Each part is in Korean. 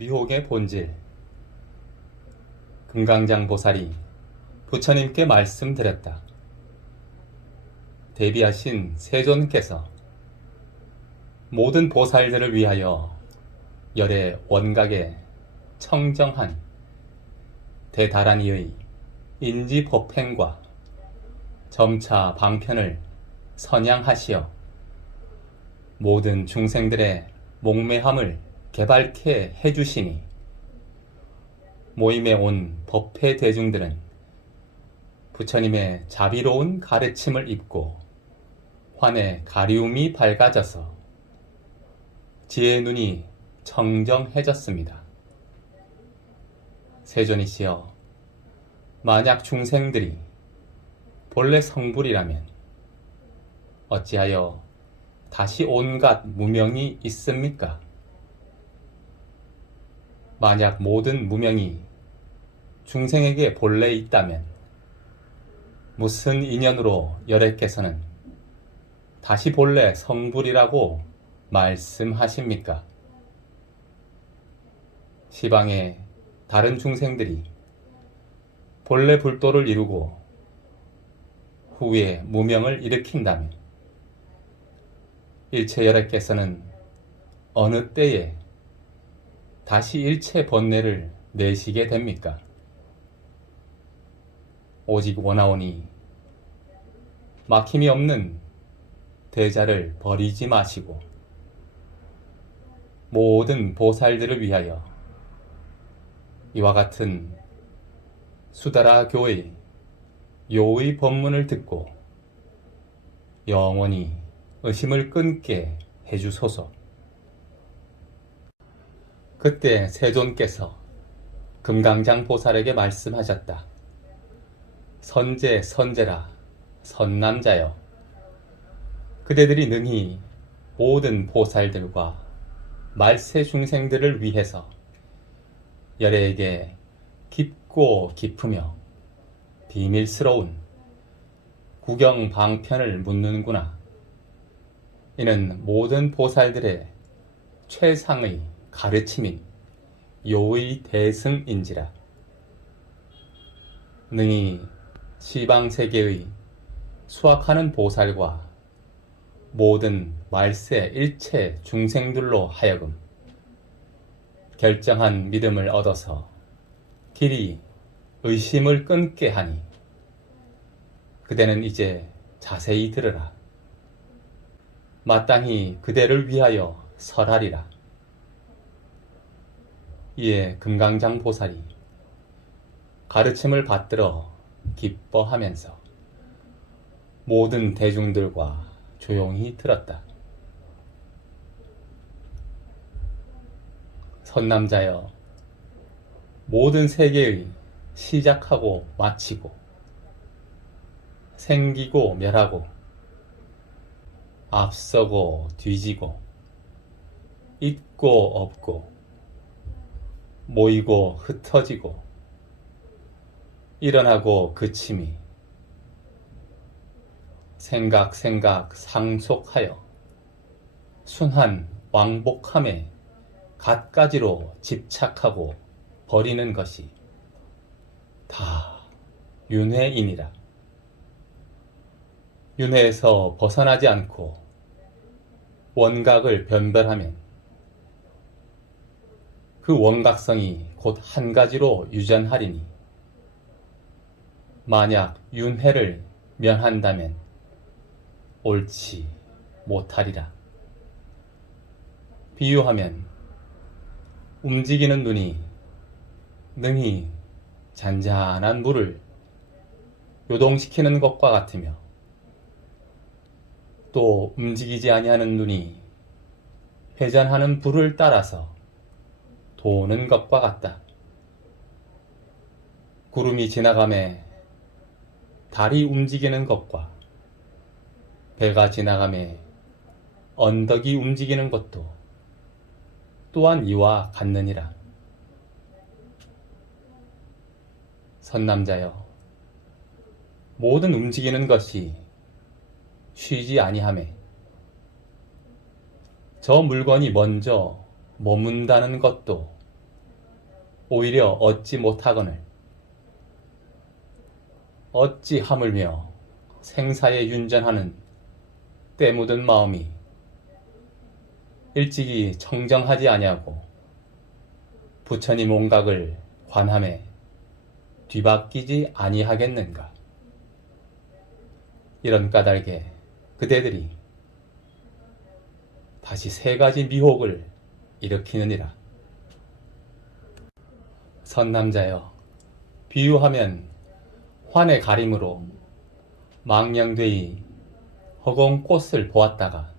미혹의 본질 금강장 보살이 부처님께 말씀드렸다. 대비하신 세존께서 모든 보살들을 위하여 열의 원각에 청정한 대다란 이의 인지 법행과 점차 방편을 선양하시어 모든 중생들의 목매함을 개발케 해주시니 모임에 온 법회 대중들은 부처님의 자비로운 가르침을 입고 환의 가리움이 밝아져서 지혜의 눈이 청정해졌습니다. 세존이시여, 만약 중생들이 본래 성불이라면 어찌하여 다시 온갖 무명이 있습니까? 만약 모든 무명이 중생에게 본래 있다면 무슨 인연으로 열애께서는 다시 본래 성불이라고 말씀하십니까? 시방의 다른 중생들이 본래 불도를 이루고 후에 무명을 일으킨다면 일체 열애께서는 어느 때에 다시 일체 번뇌를 내시게 됩니까? 오직 원하오니 막힘이 없는 대자를 버리지 마시고 모든 보살들을 위하여 이와 같은 수다라 교의 요의 법문을 듣고 영원히 의심을 끊게 해주소서. 그때 세존께서 금강장 보살에게 말씀하셨다. 선제 선제라 선남자여 그대들이 능히 모든 보살들과 말세 중생들을 위해서 열애에게 깊고 깊으며 비밀스러운 구경 방편을 묻는구나. 이는 모든 보살들의 최상의 가르침인 요의 대승인지라. 능히 시방세계의 수학하는 보살과 모든 말세 일체 중생들로 하여금 결정한 믿음을 얻어서 길이 의심을 끊게 하니 그대는 이제 자세히 들으라. 마땅히 그대를 위하여 설하리라. 이에 금강장 보살이 가르침을 받들어 기뻐하면서 모든 대중들과 조용히 들었다. 선남자여, 모든 세계의 시작하고 마치고, 생기고 멸하고, 앞서고 뒤지고, 있고 없고, 모이고 흩어지고, 일어나고 그침이, 생각 생각 상속하여 순한 왕복함에 갖가지로 집착하고 버리는 것이 다 윤회이니라. 윤회에서 벗어나지 않고 원각을 변별하면 그 원각성이 곧 한 가지로 유전하리니 만약 윤회를 면한다면 옳지 못하리라. 비유하면 움직이는 눈이 능히 잔잔한 물을 요동시키는 것과 같으며 또 움직이지 아니하는 눈이 회전하는 불을 따라서 도는 것과 같다. 구름이 지나감에 달이 움직이는 것과 배가 지나감에 언덕이 움직이는 것도 또한 이와 같느니라. 선남자여, 모든 움직이는 것이 쉬지 아니함에 저 물건이 먼저 머문다는 것도 오히려 얻지 못하거늘 어찌 하물며 생사에 윤전하는 때 묻은 마음이 일찍이 청정하지 아니하고 부처님 온각을 관함에 뒤바뀌지 아니하겠는가? 이런 까닭에 그대들이 다시 세 가지 미혹을 일으키느니라 선남자여 비유하면 환의 가림으로 망령되이 허공 꽃을 보았다가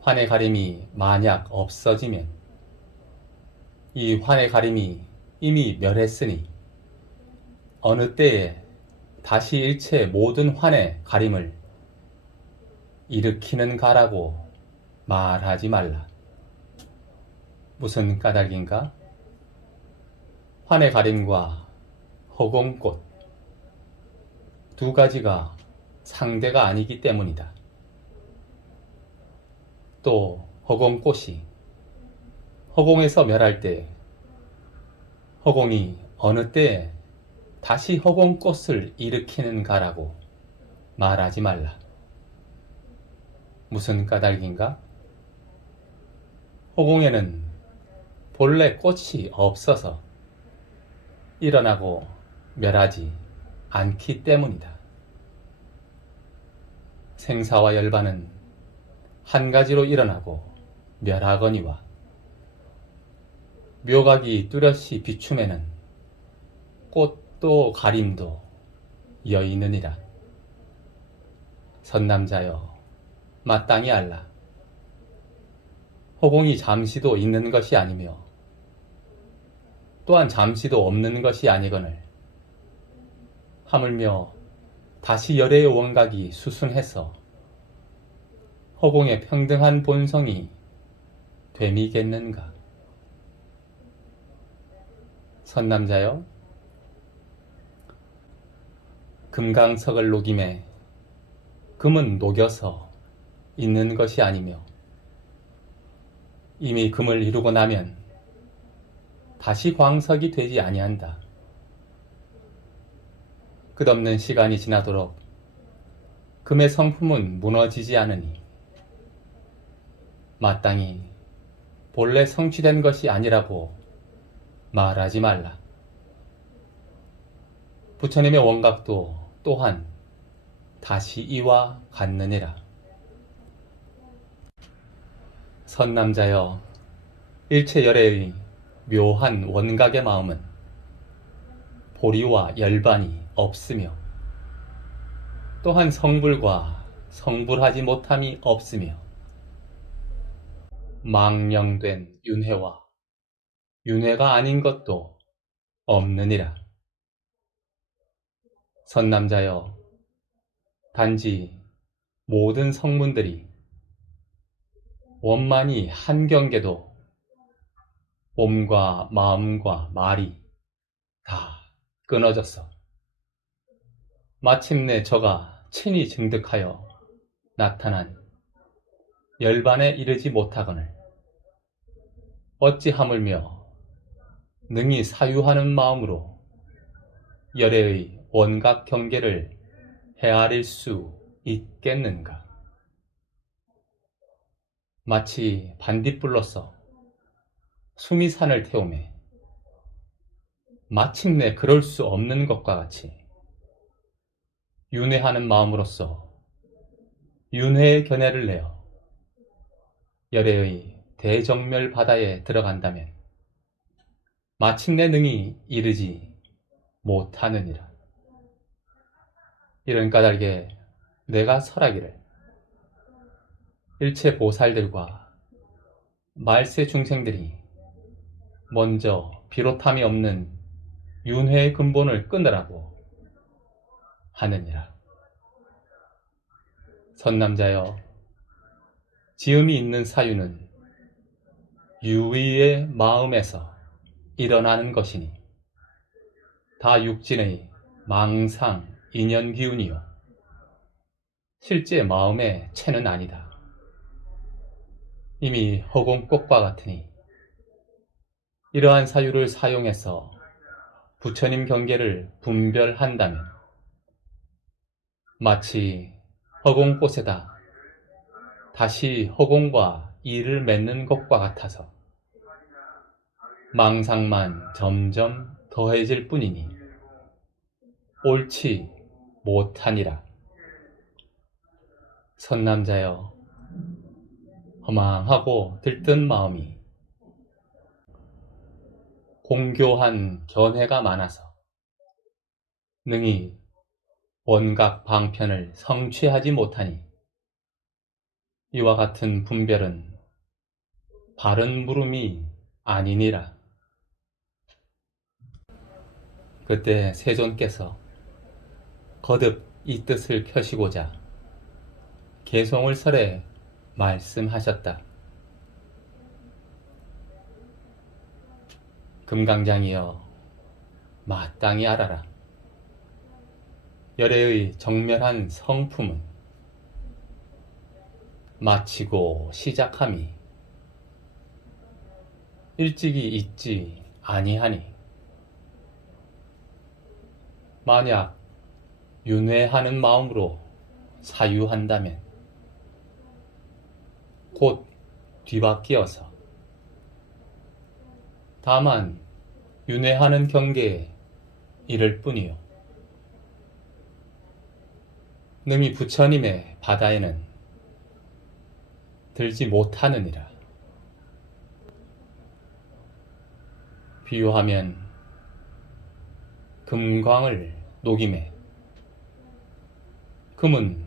환의 가림이 만약 없어지면 이 환의 가림이 이미 멸했으니 어느 때에 다시 일체 모든 환의 가림을 일으키는 가라고 말하지 말라. 무슨 까닭인가? 환의 가림과 허공꽃 두 가지가 상대가 아니기 때문이다. 또 허공꽃이 허공에서 멸할 때 허공이 어느 때에 다시 허공꽃을 일으키는 가라고 말하지 말라. 무슨 까닭인가? 허공에는 본래 꽃이 없어서 일어나고 멸하지 않기 때문이다. 생사와 열반은 한 가지로 일어나고 멸하거니와 묘각이 뚜렷이 비춤에는 꽃도 가림도 여있느니라. 선남자여 마땅히 알라. 허공이 잠시도 있는 것이 아니며 또한 잠시도 없는 것이 아니거늘 하물며 다시 열의 원각이 수순해서 허공의 평등한 본성이 되미겠는가? 선남자여 금강석을 녹임에 금은 녹여서 있는 것이 아니며 이미 금을 이루고 나면 다시 광석이 되지 아니한다. 끝없는 시간이 지나도록 금의 성품은 무너지지 않으니 마땅히 본래 성취된 것이 아니라고 말하지 말라. 부처님의 원각도 또한 다시 이와 같느니라. 선남자여 일체 열애의 묘한 원각의 마음은 보리와 열반이 없으며 또한 성불과 성불하지 못함이 없으며 망령된 윤회와 윤회가 아닌 것도 없느니라. 선남자여 단지 모든 성문들이 원만히 한 경계도 몸과 마음과 말이 다 끊어졌어. 마침내 저가 친히 증득하여 나타난 열반에 이르지 못하거늘 어찌 하물며 능히 사유하는 마음으로 열애의 원각 경계를 헤아릴 수 있겠는가? 마치 반딧불로서 숨이 산을 태우매 마침내 그럴 수 없는 것과 같이 윤회하는 마음으로서 윤회의 견해를 내어 열애의 대정멸 바다에 들어간다면 마침내 능히 이르지 못하느니라. 이런 까닭에 내가 설하기를 일체 보살들과 말세 중생들이 먼저 비롯함이 없는 윤회의 근본을 끊으라고 하느니라. 선남자여, 지음이 있는 사유는 유의의 마음에서 일어나는 것이니 다 육진의 망상, 인연 기운이요. 실제 마음의 체는 아니다. 이미 허공꽃과 같으니 이러한 사유를 사용해서 부처님 경계를 분별한다면 마치 허공꽃에다 다시 허공과 이를 맺는 것과 같아서 망상만 점점 더해질 뿐이니 옳지 못하니라. 선남자여, 허망하고 들뜬 마음이 공교한 견해가 많아서 능히 원각 방편을 성취하지 못하니 이와 같은 분별은 바른 물음이 아니니라. 그때 세존께서 거듭 이 뜻을 펴시고자 개송을 설에 말씀하셨다. 금강장이여 마땅히 알아라. 열애의 정멸한 성품은 마치고 시작함이 일찍이 있지 아니하니 만약 윤회하는 마음으로 사유한다면 곧 뒤바뀌어서 다만 윤회하는 경계에 이를 뿐이요. 능히 부처님의 바다에는 들지 못하느니라. 비유하면 금광을 녹임해 금은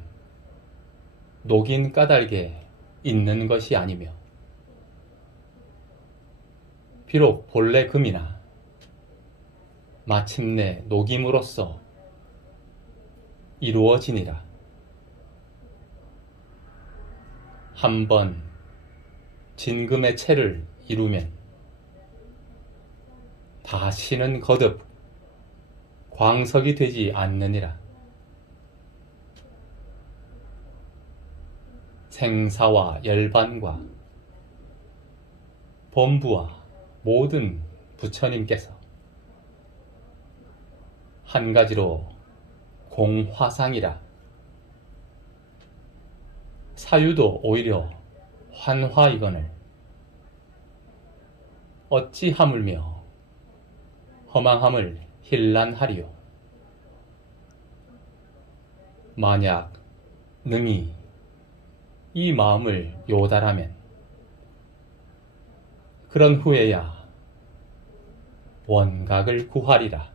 녹인 까닭에 있는 것이 아니며 비록 본래 금이나 마침내 녹임으로써 이루어지니라. 한 번 진금의 채를 이루면 다시는 거듭 광석이 되지 않느니라. 생사와 열반과 범부와 모든 부처님께서 한 가지로 공화상이라. 사유도 오히려 환화이거늘 어찌 하물며 허망함을 힐난하리요? 만약 능히 이 마음을 요달하면 그런 후에야 원각을 구하리라.